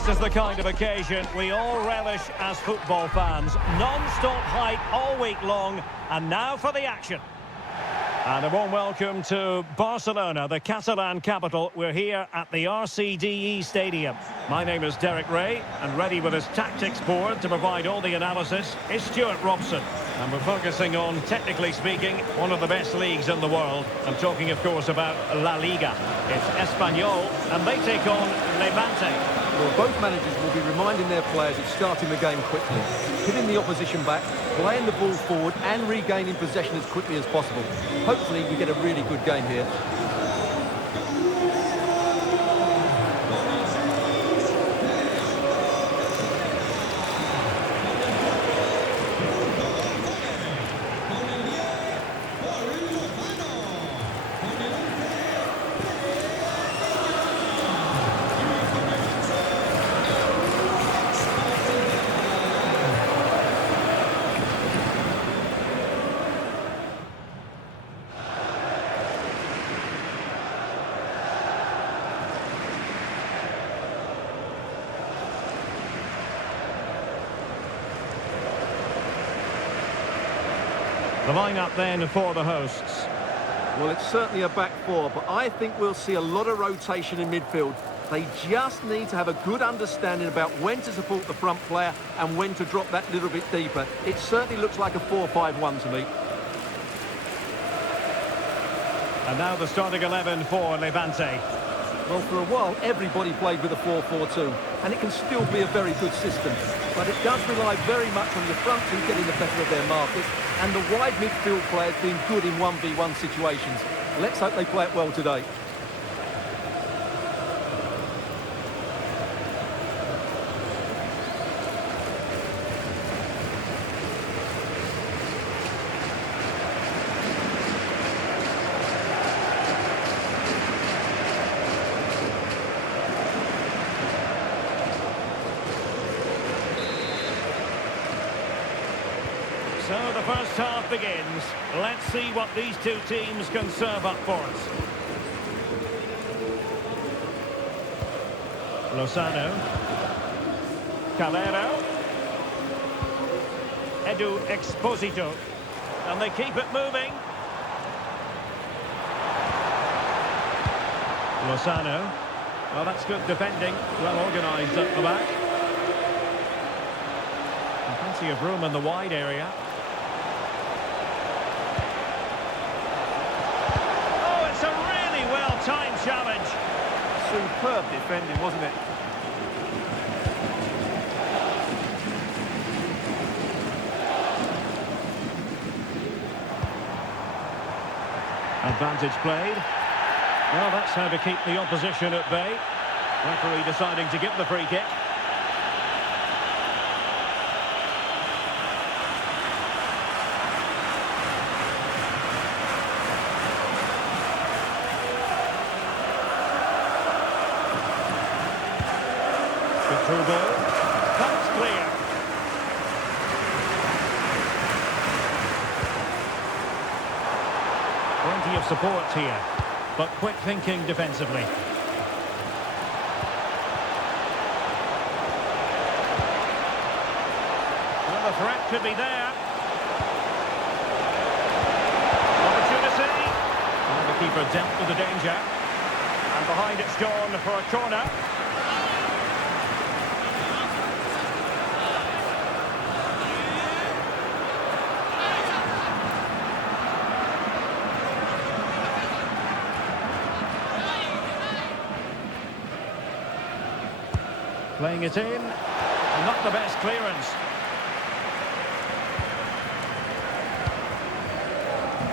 This is the kind of occasion we all relish as football fans. Non-stop hype all week long, and now for the action. And a warm welcome to Barcelona, the Catalan capital. We're here at the RCDE Stadium. My name is Derek Ray, and ready with his tactics board to provide all the analysis is Stuart Robson. And we're focusing on, technically speaking, one of the best leagues in the world. I'm talking, of course, about La Liga. It's Espanyol, and they take on Levante. Well, both managers will be reminding their players of starting the game quickly, hitting the opposition back, playing the ball forward and regaining possession as quickly as possible. Hopefully we get a really good game here. The line-up then for the hosts. Well, it's certainly a back four, but I think we'll see a lot of rotation in midfield. They just need to have a good understanding about when to support the front player and when to drop that little bit deeper. It certainly looks like a 4-5-1 to me. And now the starting 11 for Levante. Well, for a while, everybody played with a 4-4-2, and it can still be a very good system. But it does rely very much on your front two getting the better of their markers, and the wide midfield players being good in 1v1 situations. Let's hope they play it well today. So the first half begins. Let's see what these two teams can serve up for us. Lozano. Calero. Edu Exposito. And they keep it moving. Lozano. Well, that's good defending. Well organised at the back. And plenty of room in the wide area. Time challenge. Superb defending, wasn't it? Advantage played. Well, that's how to keep the opposition at bay. Referee deciding to give the free kick. Through ball. That's clear. Plenty of support here, but quick thinking defensively. Well, the threat could be there. Opportunity. Well, the keeper dealt with the danger. And behind it's gone for a corner. Playing it in, not the best clearance.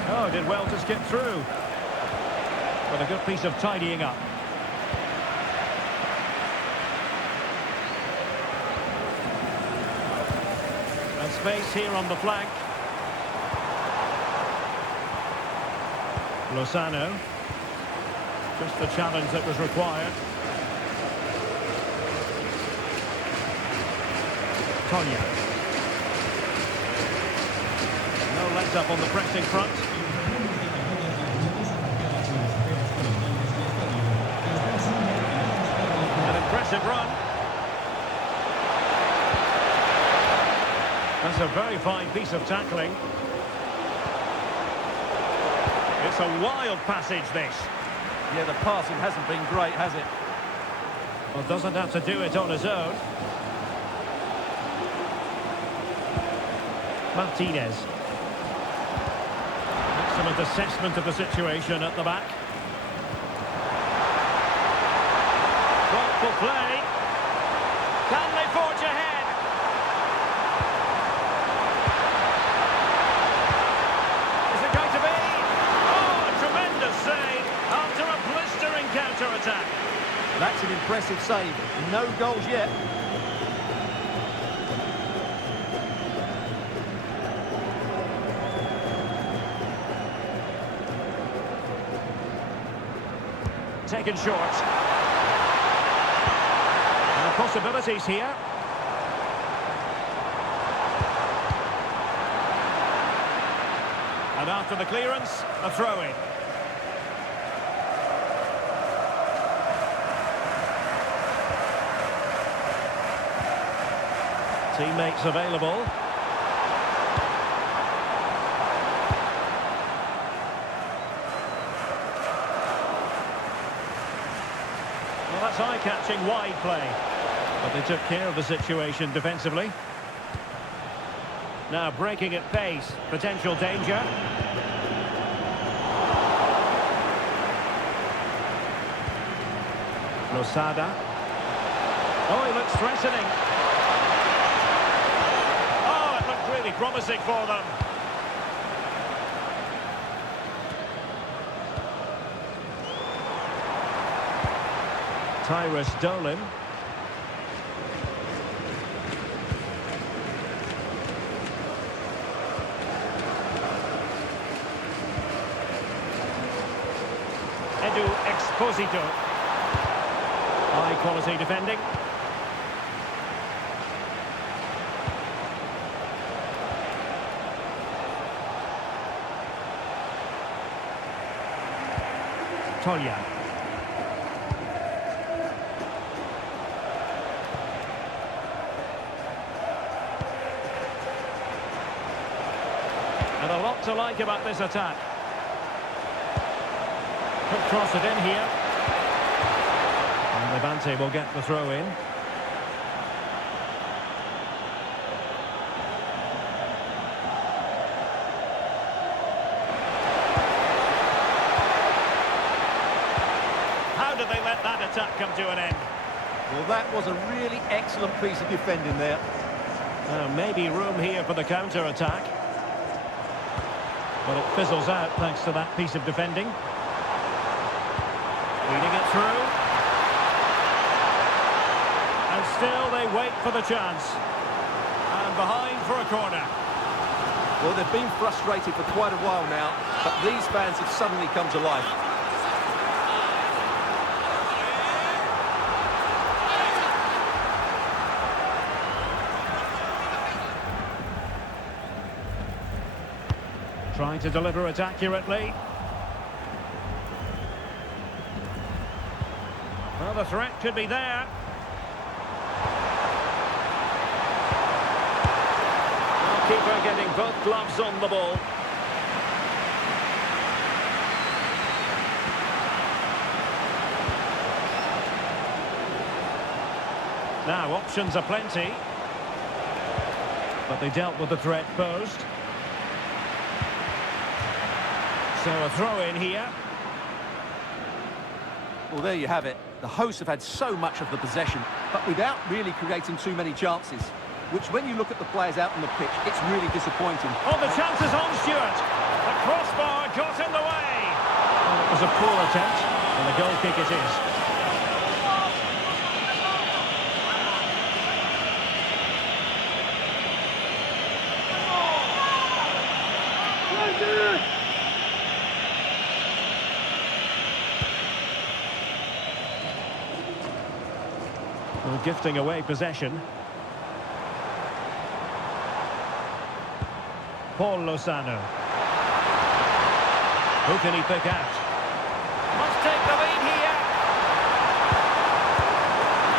Oh, did well to skip through. But a good piece of tidying up. And space here on the flank. Lozano. Just the challenge that was required. Tonya. No let up on the pressing front. An impressive run. That's a very fine piece of tackling. It's a wild passage, this. Yeah, the passing hasn't been great, has it? Well, doesn't have to do it on his own. Martinez. Excellent assessment of the situation at the back. Thoughtful play. Can they forge ahead? Is it going to be? Oh, a tremendous save after a blistering counter-attack. That's an impressive save. No goals yet. Taken short. And possibilities here. And after the clearance, a throw-in. Teammates available. Well, that's eye-catching wide play. But they took care of the situation defensively. Now breaking at pace. Potential danger. Losada. Oh, he looks threatening. Oh, it looked really promising for them. Tyrus Dolan. Edu Exposito. High quality defending. Toya. And a lot to like about this attack. Could cross it in here. And Levante will get the throw in. How did they let that attack come to an end? Well, that was a really excellent piece of defending there. Maybe room here for the counter-attack. But it fizzles out thanks to that piece of defending. Leading it through. And still they wait for the chance. And behind for a corner. Well, they've been frustrated for quite a while now, but these fans have suddenly come to life. Trying to deliver it accurately. Well, the threat could be there. Keeper getting both gloves on the ball. Now, options are plenty. But they dealt with the threat posed. So a throw in here. Well, there you have it. The hosts have had so much of the possession, but without really creating too many chances, which when you look at the players out on the pitch, it's really disappointing. Oh, the chance is on, Stewart. The crossbar got in the way. Well, it was a poor attempt, and the goal kick it is. Well, gifting away possession. Paul Lozano. Who can he pick out? Must take the lead here.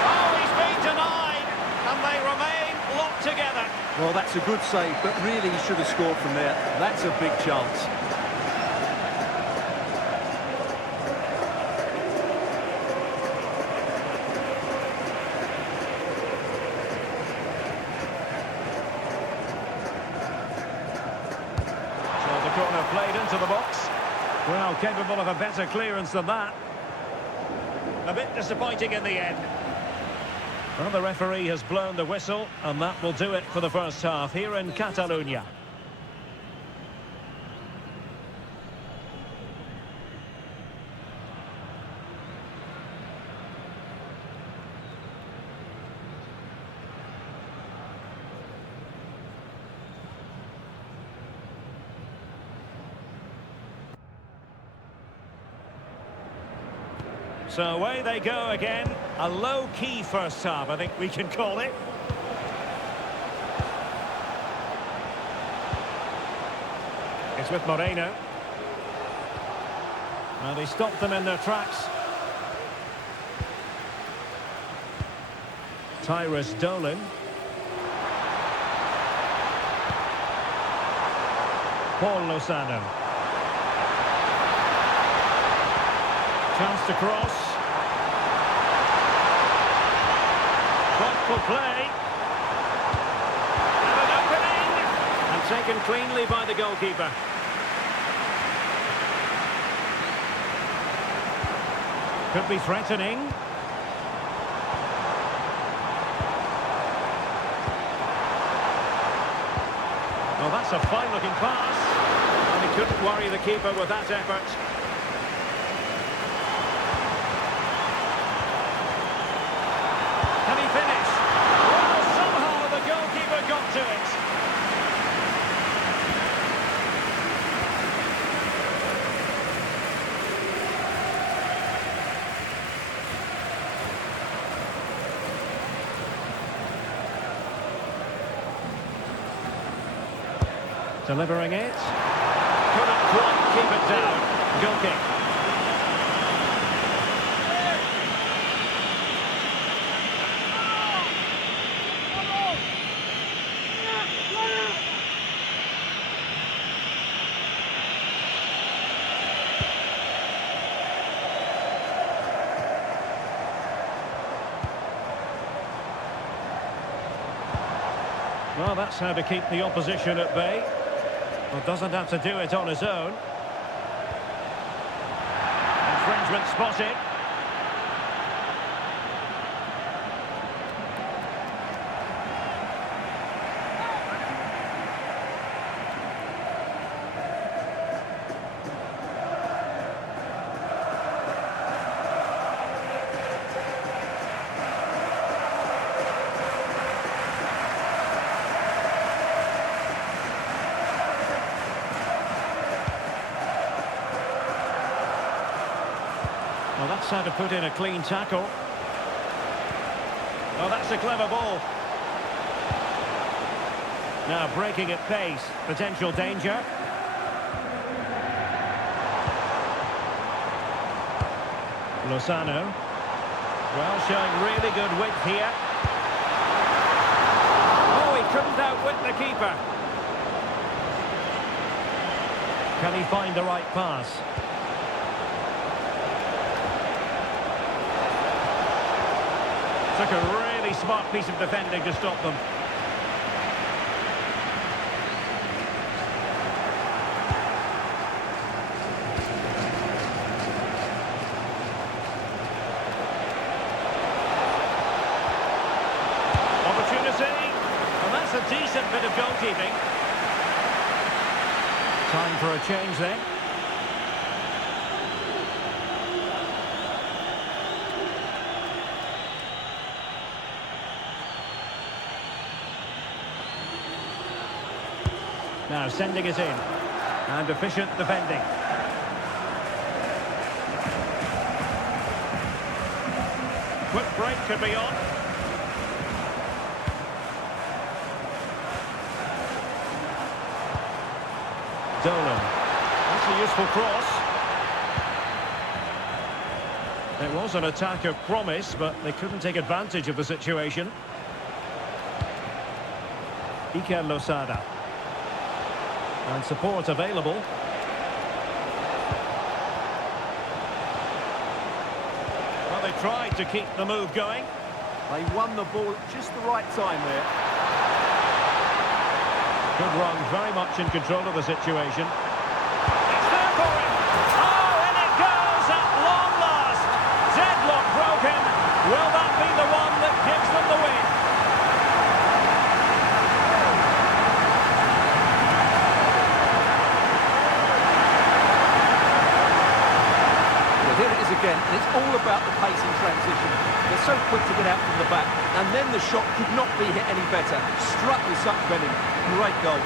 Oh, he's been denied, and they remain locked together. Well, that's a good save, but really he should have scored from there. That's a big chance. So the corner played into the box. Well, capable of a better clearance than that. A bit disappointing in the end. Well, the referee has blown the whistle, and that will do it for the first half here in Catalonia. So away they go again. A low-key first half, I think we can call it. It's with Moreno. And he stopped them in their tracks. Tyrus Dolan. Paul Lozano. Chance to cross. Thoughtful play. And an opening. And taken cleanly by the goalkeeper. Could be threatening. Well, that's a fine-looking pass. And he couldn't worry the keeper with that effort. To it. Delivering it. Couldn't quite keep it down. Goal kick. Well, that's how to keep the opposition at bay. Well, doesn't have to do it on his own. Infringement spotted. Well, that's how to put in a clean tackle. Well, that's a clever ball. Now breaking at pace. Potential danger. Lozano. Well, showing really good width here. Oh, he couldn't outwit the keeper. Can he find the right pass? Took a really smart piece of defending to stop them. Opportunity. And that's a decent bit of goalkeeping. Time for a change then. Now sending it in. And efficient defending. Quick break could be on. Dolan. That's a useful cross. It was an attack of promise, but they couldn't take advantage of the situation. Iker Losada. And support available. Well, they tried to keep the move going. They won the ball at just the right time there. Good run, very much in control of the situation. It's there for him. Oh, and it goes at long last. Deadlock broken. Will that be the one that gives them the win? Well, here it is again, and it's all about the pace in transition. They're so quick to get out from the back, and then the shot could not be hit any better. Struck with such venom. Great goal.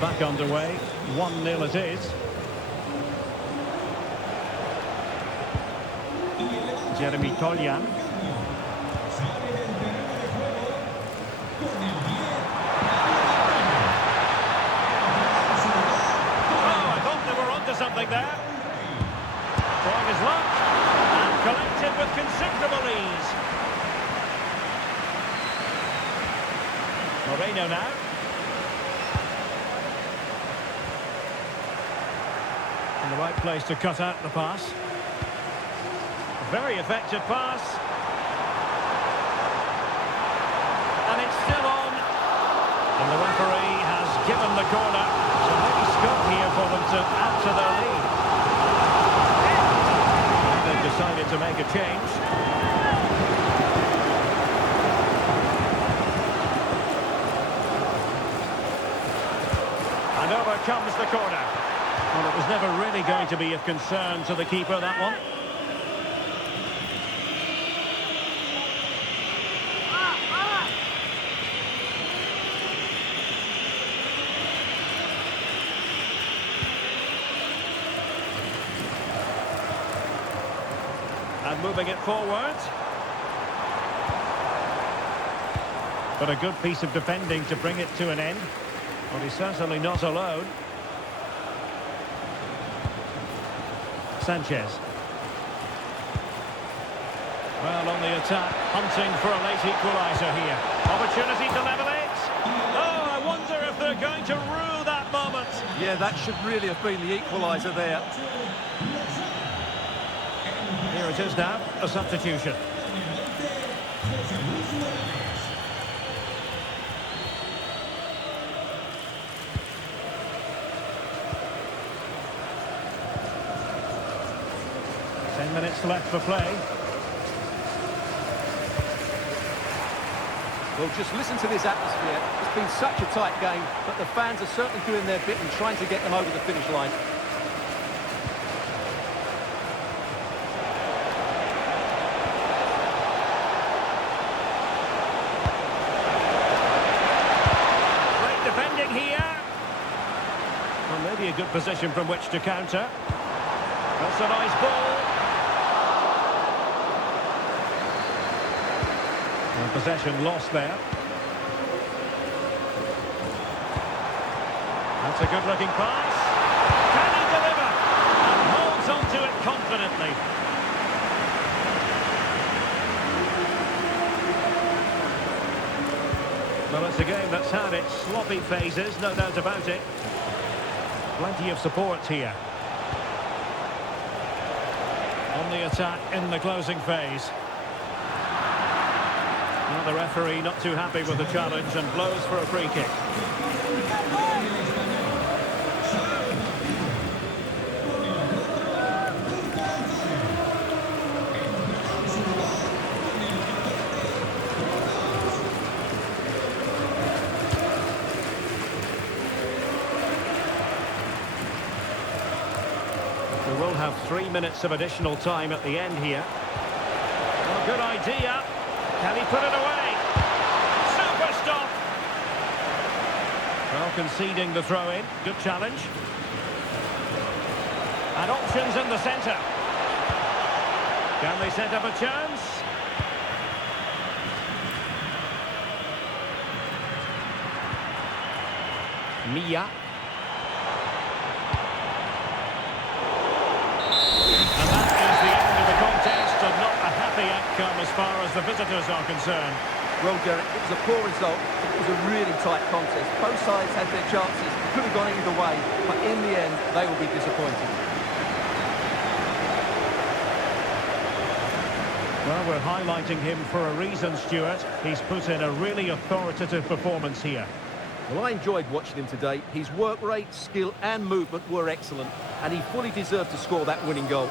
Back underway, 1-0 it is. Jeremy Toljan. Oh, I thought they were onto something there. Trying his luck and collected with considerable ease. Moreno now. In the right place to cut out the pass. Very effective pass. And it's still on. And the referee has given the corner. So maybe scope here for them to add to their lead. They've decided to make a change. And over comes the corner. Well, it was never really going to be of concern to the keeper, that one. And moving it forward. But a good piece of defending to bring it to an end. Well, he's certainly not alone. Sanchez. Well, on the attack, hunting for a late equaliser here. Opportunity to level it. Oh, I wonder if they're going to rue that moment. Yeah, that should really have been the equaliser there. Here it is now, a substitution. Minutes left for play. Well, just listen to this atmosphere. It's been such a tight game, but the fans are certainly doing their bit and trying to get them over the finish line. Great defending here. Well, maybe a good position from which to counter. That's a nice ball. And possession lost there. That's a good-looking pass. Can he deliver? And holds on to it confidently. Well, it's a game that's had its sloppy phases, no doubt about it. Plenty of support here. On the attack in the closing phase. Well, the referee not too happy with the challenge and blows for a free kick. We will have 3 minutes of additional time at the end here. Well, good idea. Can he put it away? Super stop. Well, conceding the throw-in. Good challenge. And options in the centre. Can they set up a chance? Mia. And that is the end of the contest, and not a happy outcome as far as the visitors are concerned. Well, Derek, it was a poor result. It was a really tight contest. Both sides had their chances. Could have gone either way, but in the end, they will be disappointed. Well, we're highlighting him for a reason, Stuart. He's put in a really authoritative performance here. Well, I enjoyed watching him today. His work rate, skill and movement were excellent, and he fully deserved to score that winning goal.